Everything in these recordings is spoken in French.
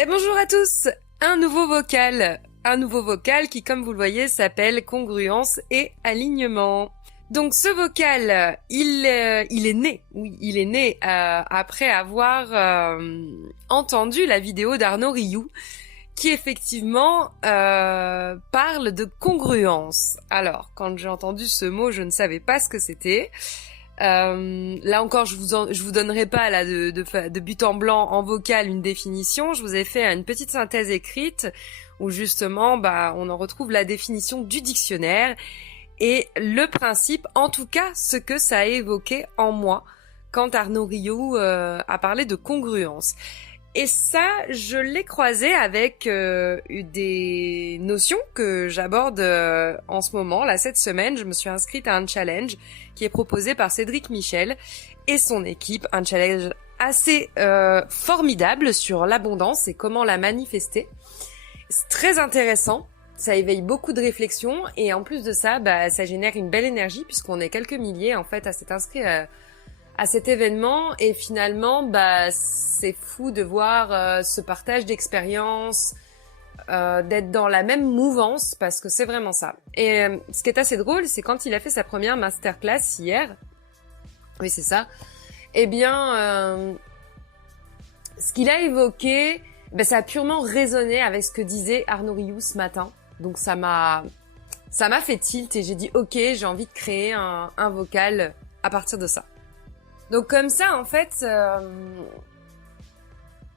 Et bonjour à tous. Un nouveau vocal qui, comme vous le voyez, s'appelle congruence et alignement. Donc ce vocal, il est né après avoir entendu la vidéo d'Arnaud Rioux qui effectivement parle de congruence. Alors, quand j'ai entendu ce mot, je ne savais pas ce que c'était. Là encore, je vous donnerai pas là de but en blanc en vocal une définition. Je vous ai fait une petite synthèse écrite où justement, on en retrouve la définition du dictionnaire et le principe, en tout cas, ce que ça a évoqué en moi quand Arnaud Rioux a parlé de congruence. Et ça, je l'ai croisé avec des notions que j'aborde en ce moment. Là, cette semaine, je me suis inscrite à un challenge qui est proposé par Cédric Michel et son équipe. Un challenge assez formidable sur l'abondance et comment la manifester. C'est très intéressant. Ça éveille beaucoup de réflexions et en plus de ça, ça génère une belle énergie puisqu'on est quelques milliers en fait à s'être inscrits à cet événement et finalement c'est fou de voir ce partage d'expériences, d'être dans la même mouvance parce que c'est vraiment ça. Et ce qui est assez drôle, c'est quand il a fait sa première masterclass hier, oui c'est ça, eh bien ce qu'il a évoqué, ça a purement résonné avec ce que disait Arnaud Rioux ce matin. Donc ça m'a fait tilt et j'ai dit ok, j'ai envie de créer un vocal à partir de ça. Donc comme ça, en fait,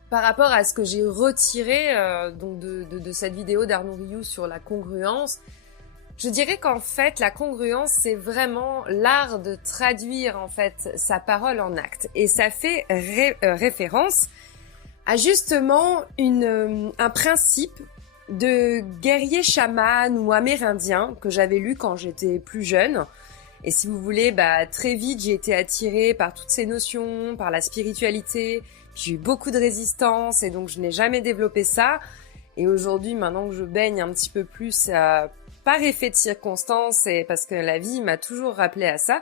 par rapport à ce que j'ai retiré de cette vidéo d'Arnaud Rioux sur la congruence, je dirais qu'en fait, la congruence, c'est vraiment l'art de traduire en fait sa parole en acte. Et ça fait référence à justement un principe de guerrier chaman ou amérindien que j'avais lu quand j'étais plus jeune. Et si vous voulez, très vite, j'ai été attirée par toutes ces notions, par la spiritualité. J'ai eu beaucoup de résistance et donc je n'ai jamais développé ça. Et aujourd'hui, maintenant que je baigne un petit peu plus, par effet de circonstance et parce que la vie m'a toujours rappelé à ça,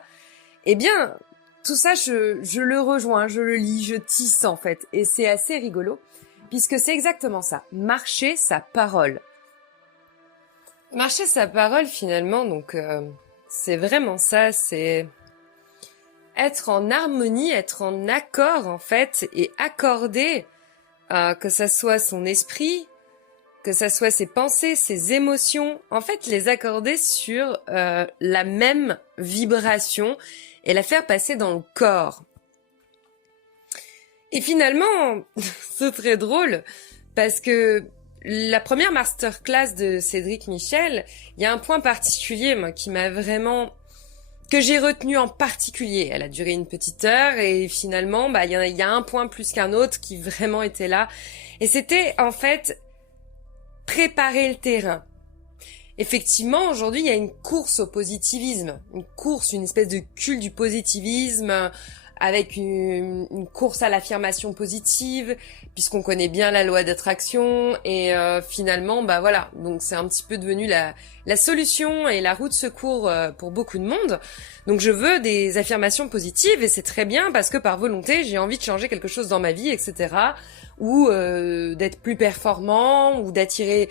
eh bien, tout ça, je le rejoins, je le lis, je tisse en fait. Et c'est assez rigolo, puisque c'est exactement ça. Marcher sa parole. Marcher sa parole, finalement, donc... c'est vraiment ça, c'est être en harmonie, être en accord en fait et accorder que ça soit son esprit, que ça soit ses pensées, ses émotions, en fait les accorder sur la même vibration et la faire passer dans le corps. Et finalement, c'est très drôle parce que la première masterclass de Cédric Michel, il y a un point particulier moi, qui m'a vraiment... que j'ai retenu en particulier. Elle a duré une petite heure et finalement, il y a un point plus qu'un autre qui vraiment était là. Et c'était en fait préparer le terrain. Effectivement, aujourd'hui, il y a une course au positivisme. Une espèce de culte du positivisme avec une course à l'affirmation positive, puisqu'on connaît bien la loi d'attraction, et finalement, voilà, donc c'est un petit peu devenu la solution et la roue de secours pour beaucoup de monde. Donc je veux des affirmations positives, et c'est très bien, parce que par volonté, j'ai envie de changer quelque chose dans ma vie, etc., ou d'être plus performant, ou d'attirer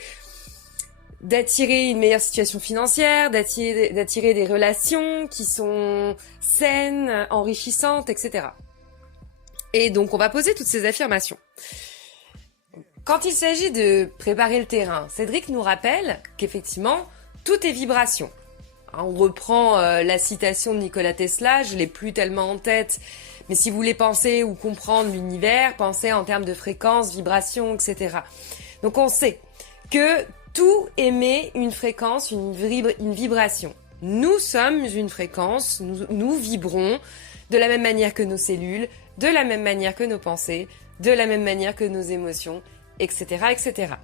une meilleure situation financière, d'attirer des relations qui sont saines, enrichissantes, etc. Et donc, on va poser toutes ces affirmations. Quand il s'agit de préparer le terrain, Cédric nous rappelle qu'effectivement, tout est vibration. On reprend la citation de Nikola Tesla, je l'ai plus tellement en tête, mais si vous voulez penser ou comprendre l'univers, pensez en termes de fréquence, vibration, etc. Donc, on sait que tout émet une fréquence, une vibration. Nous sommes une fréquence, nous vibrons de la même manière que nos cellules, de la même manière que nos pensées, de la même manière que nos émotions, etc., etc.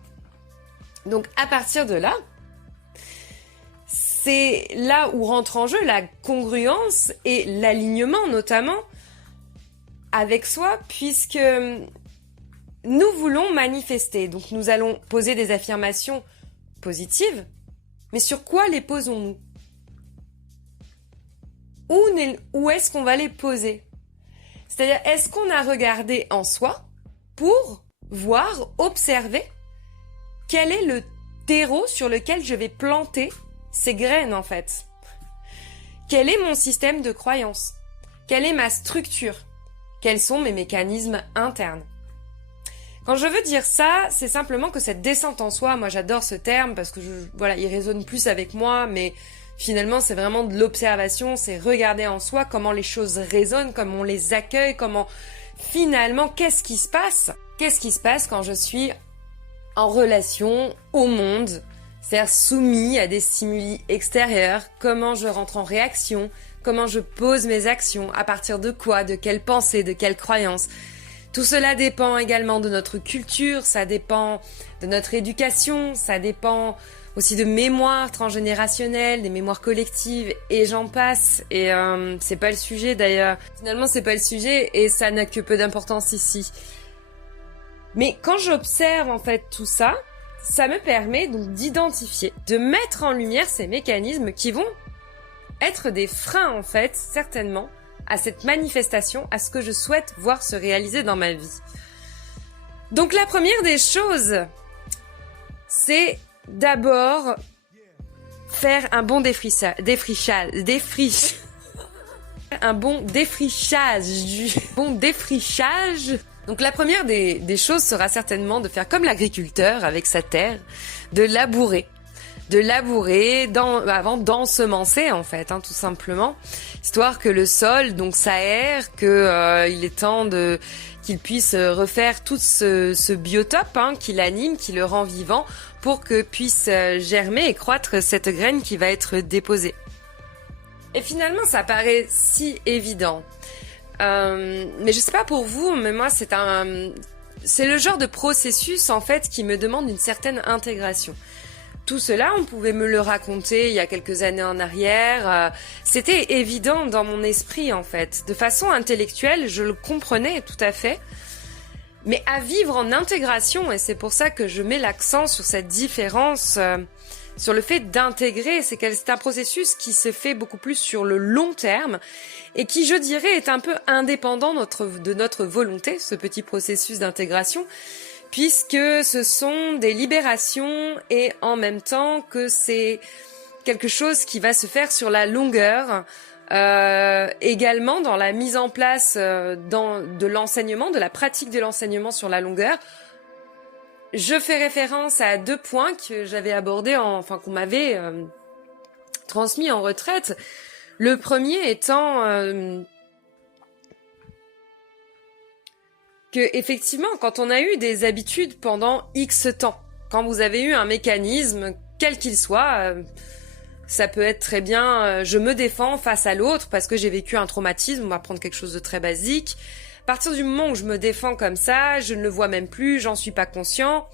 Donc à partir de là, c'est là où rentre en jeu la congruence et l'alignement notamment avec soi, puisque nous voulons manifester. Donc nous allons poser des affirmations positives, mais sur quoi les posons-nous ? Où est-ce qu'on va les poser ? C'est-à-dire, est-ce qu'on a regardé en soi pour voir, observer quel est le terreau sur lequel je vais planter ces graines en fait. Quel est mon système de croyance? Quelle est ma structure? Quels sont mes mécanismes internes? Quand je veux dire ça, c'est simplement que cette descente en soi, moi j'adore ce terme parce que voilà, il résonne plus avec moi, mais finalement c'est vraiment de l'observation, c'est regarder en soi comment les choses résonnent, comment on les accueille, comment finalement, qu'est-ce qui se passe? Qu'est-ce qui se passe quand je suis en relation au monde, c'est-à-dire soumis à des stimuli extérieurs, comment je rentre en réaction, comment je pose mes actions, à partir de quoi, de quelles pensées, de quelles croyances. Tout cela dépend également de notre culture, ça dépend de notre éducation, ça dépend aussi de mémoires transgénérationnelles, des mémoires collectives, et j'en passe. Et c'est pas le sujet d'ailleurs. Finalement, c'est pas le sujet et ça n'a que peu d'importance ici. Mais quand j'observe en fait tout ça, ça me permet donc d'identifier, de mettre en lumière ces mécanismes qui vont être des freins en fait, certainement, à cette manifestation, à ce que je souhaite voir se réaliser dans ma vie. Donc la première des choses, c'est d'abord faire un bon défrichage. Donc la première des choses sera certainement de faire comme l'agriculteur avec sa terre, de labourer avant d'ensemencer en fait, tout simplement, histoire que le sol donc s'aère, que il est temps qu'il puisse refaire tout ce biotope qui l'anime, qui le rend vivant, pour que puisse germer et croître cette graine qui va être déposée. Et finalement, ça paraît si évident. Mais je sais pas pour vous, mais moi c'est le genre de processus en fait qui me demande une certaine intégration. Tout cela, on pouvait me le raconter il y a quelques années en arrière. C'était évident dans mon esprit en fait. De façon intellectuelle, je le comprenais tout à fait. Mais à vivre en intégration, et c'est pour ça que je mets l'accent sur cette différence, sur le fait d'intégrer, c'est un processus qui se fait beaucoup plus sur le long terme et qui, je dirais, est un peu indépendant de notre volonté, ce petit processus d'intégration, puisque ce sont des libérations et en même temps que c'est quelque chose qui va se faire sur la longueur, également dans la mise en place de l'enseignement, de la pratique de l'enseignement sur la longueur. Je fais référence à 2 points que j'avais abordés, qu'on m'avait transmis en retraite. Le premier étant que effectivement, quand on a eu des habitudes pendant X temps, quand vous avez eu un mécanisme, quel qu'il soit, ça peut être très bien, je me défends face à l'autre parce que j'ai vécu un traumatisme, on va prendre quelque chose de très basique. À partir du moment où je me défends comme ça, je ne le vois même plus, j'en suis pas conscient.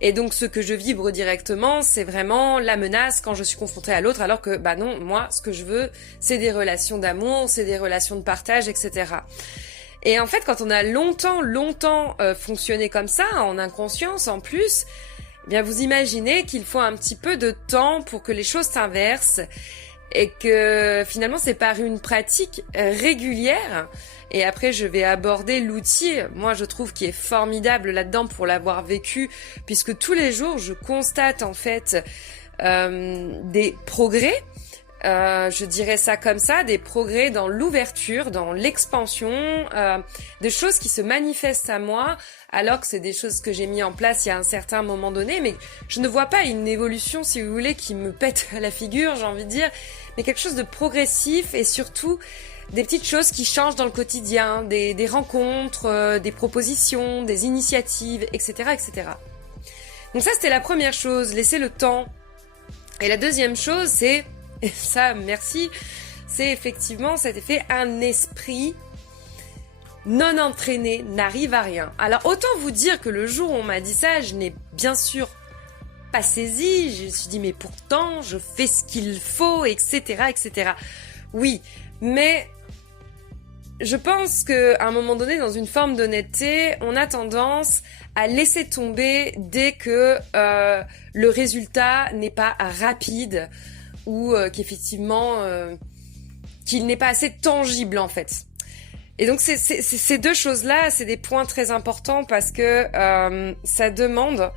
Et donc ce que je vibre directement, c'est vraiment la menace quand je suis confrontée à l'autre, alors que non, moi ce que je veux, c'est des relations d'amour, c'est des relations de partage, etc. Et en fait, quand on a longtemps fonctionné comme ça, en inconscience en plus, eh bien vous imaginez qu'il faut un petit peu de temps pour que les choses s'inversent et que finalement c'est par une pratique régulière. Et après, je vais aborder l'outil, moi je trouve qui est formidable là-dedans pour l'avoir vécu, puisque tous les jours je constate en fait des progrès, je dirais ça comme ça, des progrès dans l'ouverture, dans l'expansion, des choses qui se manifestent à moi, alors que c'est des choses que j'ai mis en place il y a un certain moment donné, mais je ne vois pas une évolution, si vous voulez, qui me pète la figure, j'ai envie de dire, mais quelque chose de progressif et surtout des petites choses qui changent dans le quotidien, des rencontres, des propositions, des initiatives, etc., etc. Donc ça, c'était la première chose, laisser le temps. Et la deuxième chose, c'est, et ça, merci, c'est effectivement cet effet, un esprit non entraîné n'arrive à rien. Alors, autant vous dire que le jour où on m'a dit ça, je n'ai bien sûr pas saisi, je me suis dit, mais pourtant, je fais ce qu'il faut, etc., etc. Oui, mais je pense qu'à un moment donné, dans une forme d'honnêteté, on a tendance à laisser tomber dès que le résultat n'est pas rapide ou qu'effectivement qu'il n'est pas assez tangible en fait. Et donc ces deux choses-là, c'est des points très importants parce que ça demande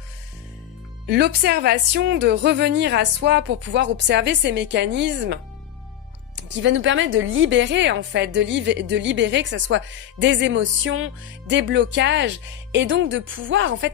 l'observation, de revenir à soi pour pouvoir observer ces mécanismes qui va nous permettre de libérer en fait, de libérer que ce soit des émotions, des blocages, et donc de pouvoir en fait,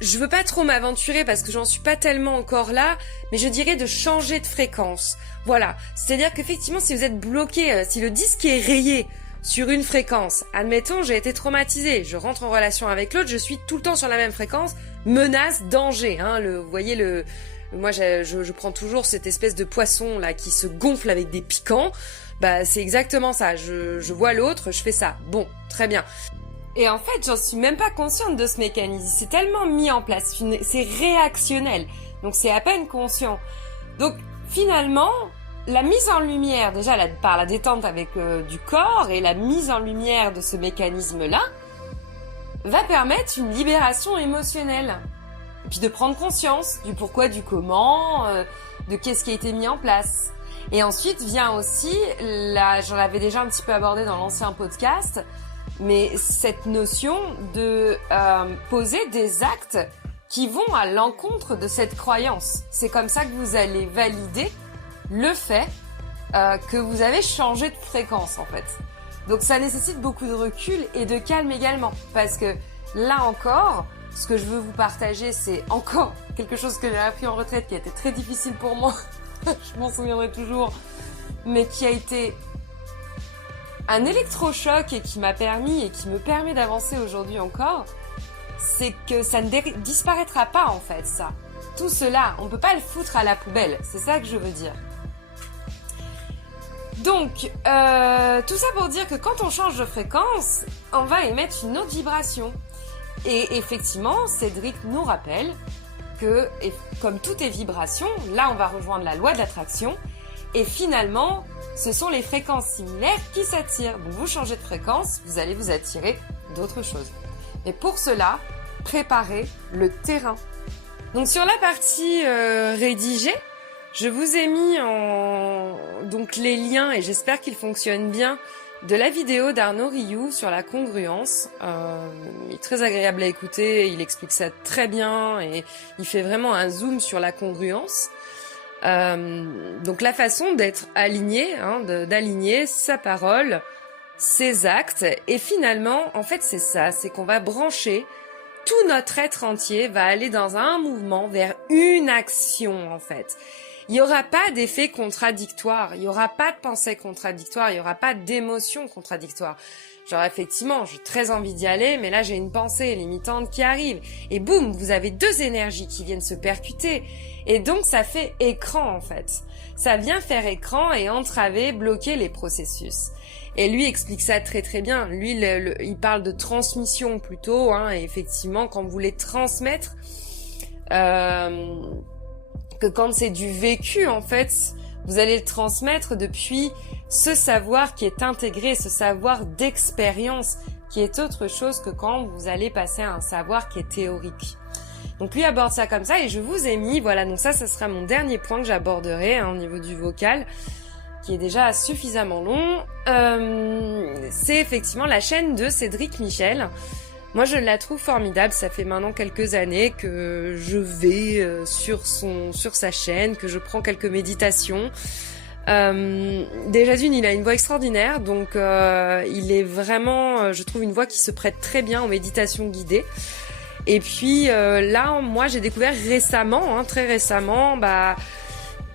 je veux pas trop m'aventurer parce que j'en suis pas tellement encore là, mais je dirais de changer de fréquence. Voilà, c'est-à-dire qu'effectivement si vous êtes bloqué, si le disque est rayé sur une fréquence, admettons j'ai été traumatisée, je rentre en relation avec l'autre, je suis tout le temps sur la même fréquence, menace, danger, hein, vous voyez moi je prends toujours cette espèce de poisson là qui se gonfle avec des piquants, bah c'est exactement ça, je vois l'autre, je fais ça, bon, très bien. Et en fait j'en suis même pas consciente de ce mécanisme, c'est tellement mis en place, c'est réactionnel, donc c'est à peine conscient. Donc finalement, la mise en lumière, déjà par la détente avec du corps et la mise en lumière de ce mécanisme-là, va permettre une libération émotionnelle. Et puis de prendre conscience du pourquoi, du comment, de qu'est-ce qui a été mis en place. Et ensuite vient aussi, j'en avais déjà un petit peu abordé dans l'ancien podcast, mais cette notion de poser des actes qui vont à l'encontre de cette croyance. C'est comme ça que vous allez valider le fait que vous avez changé de fréquence en fait. Donc ça nécessite beaucoup de recul et de calme également, parce que là encore, ce que je veux vous partager, c'est encore quelque chose que j'ai appris en retraite qui a été très difficile pour moi, je m'en souviendrai toujours, mais qui a été un électrochoc et qui m'a permis et qui me permet d'avancer aujourd'hui encore, c'est que ça ne disparaîtra pas en fait ça. Tout cela, on peut pas le foutre à la poubelle, c'est ça que je veux dire. Donc, tout ça pour dire que quand on change de fréquence, on va émettre une autre vibration. Et effectivement, Cédric nous rappelle que, comme tout est vibration, là on va rejoindre la loi de l'attraction, et finalement, ce sont les fréquences similaires qui s'attirent. Donc vous changez de fréquence, vous allez vous attirer d'autres choses. Mais pour cela, préparez le terrain. Donc sur la partie rédigée, je vous ai mis donc les liens, et j'espère qu'ils fonctionnent bien, de la vidéo d'Arnaud Rioux sur la congruence. Il est très agréable à écouter, il explique ça très bien et il fait vraiment un zoom sur la congruence. Donc la façon d'être aligné, d'aligner sa parole, ses actes, et finalement, en fait c'est ça, c'est qu'on va brancher, tout notre être entier va aller dans un mouvement vers une action en fait. Il n'y aura pas d'effet contradictoire, il n'y aura pas de pensée contradictoire, il n'y aura pas d'émotion contradictoire. Genre effectivement, j'ai très envie d'y aller, mais là j'ai une pensée limitante qui arrive. Et boum, vous avez deux énergies qui viennent se percuter. Et donc ça fait écran en fait. Ça vient faire écran et entraver, bloquer les processus. Et lui explique ça très très bien. Lui, il parle de transmission plutôt, et effectivement, quand vous voulez transmettre... que quand c'est du vécu, en fait, vous allez le transmettre depuis ce savoir qui est intégré, ce savoir d'expérience, qui est autre chose que quand vous allez passer à un savoir qui est théorique. Donc lui aborde ça comme ça, et je vous ai mis, voilà, donc ça sera mon dernier point que j'aborderai au niveau du vocal, qui est déjà suffisamment long. C'est effectivement la chaîne de Cédric Michel. Moi, je la trouve formidable. Ça fait maintenant quelques années que je vais sur sa chaîne, que je prends quelques méditations. Déjà d'une, il a une voix extraordinaire, donc il est vraiment, je trouve, une voix qui se prête très bien aux méditations guidées. Et puis là, moi, j'ai découvert récemment, très récemment,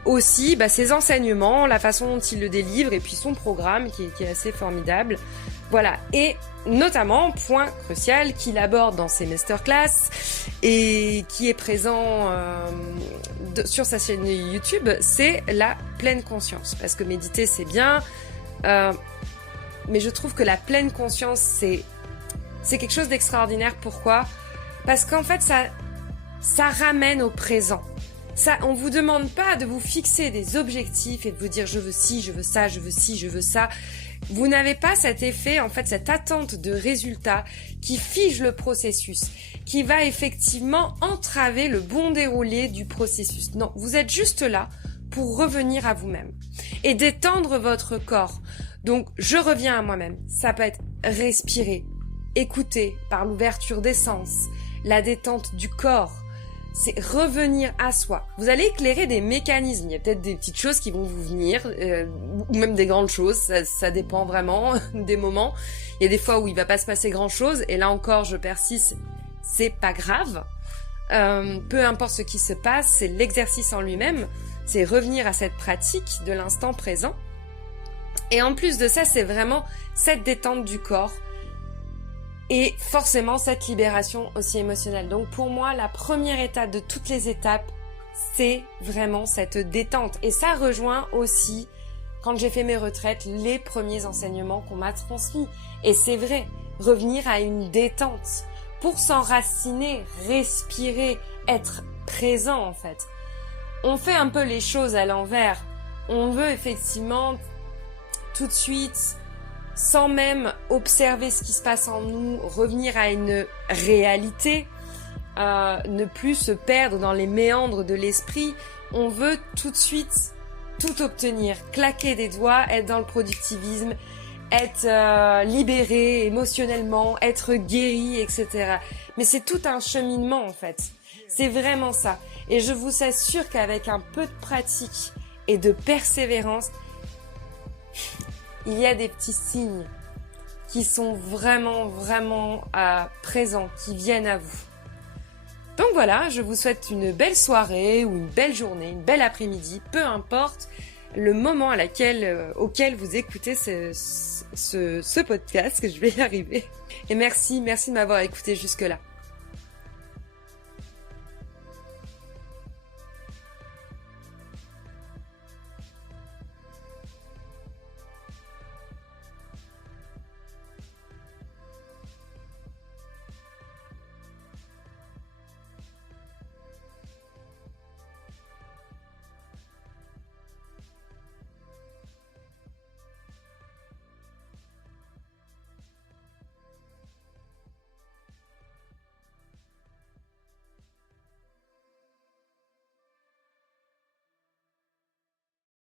aussi ses enseignements, la façon dont il le délivre, et puis son programme qui est assez formidable. Voilà, et notamment, point crucial qu'il aborde dans ses masterclass et qui est présent sur sa chaîne YouTube, c'est la pleine conscience. Parce que méditer, c'est bien, mais je trouve que la pleine conscience, c'est quelque chose d'extraordinaire. Pourquoi ? Parce qu'en fait, ça ramène au présent. Ça, on vous demande pas de vous fixer des objectifs et de vous dire je veux ci, je veux ça, je veux ci, je veux ça. Vous n'avez pas cet effet, en fait, cette attente de résultat qui fige le processus, qui va effectivement entraver le bon déroulé du processus. Non, vous êtes juste là pour revenir à vous-même et détendre votre corps. Donc, je reviens à moi-même. Ça peut être respirer, écouter par l'ouverture des sens, la détente du corps. C'est revenir à soi. Vous allez éclairer des mécanismes. Il y a peut-être des petites choses qui vont vous venir, ou même des grandes choses. Ça dépend vraiment des moments. Il y a des fois où il va pas se passer grand-chose, et là encore, je persiste. C'est pas grave. Peu importe ce qui se passe, c'est l'exercice en lui-même. C'est revenir à cette pratique de l'instant présent. Et en plus de ça, c'est vraiment cette détente du corps. Et forcément, cette libération aussi émotionnelle. Donc pour moi, la première étape de toutes les étapes, c'est vraiment cette détente. Et ça rejoint aussi, quand j'ai fait mes retraites, les premiers enseignements qu'on m'a transmis. Et c'est vrai, revenir à une détente pour s'enraciner, respirer, être présent en fait. On fait un peu les choses à l'envers. On veut effectivement tout de suite, sans même observer ce qui se passe en nous, revenir à une réalité, ne plus se perdre dans les méandres de l'esprit. On veut tout de suite tout obtenir, claquer des doigts, être dans le productivisme, être libéré émotionnellement, être guéri, etc. Mais c'est tout un cheminement en fait. C'est vraiment ça. Et je vous assure qu'avec un peu de pratique et de persévérance, il y a des petits signes qui sont vraiment présents, qui viennent à vous. Donc voilà, je vous souhaite une belle soirée ou une belle journée, une belle après-midi, peu importe le moment auquel vous écoutez ce podcast, que je vais y arriver. Et merci de m'avoir écouté jusque-là.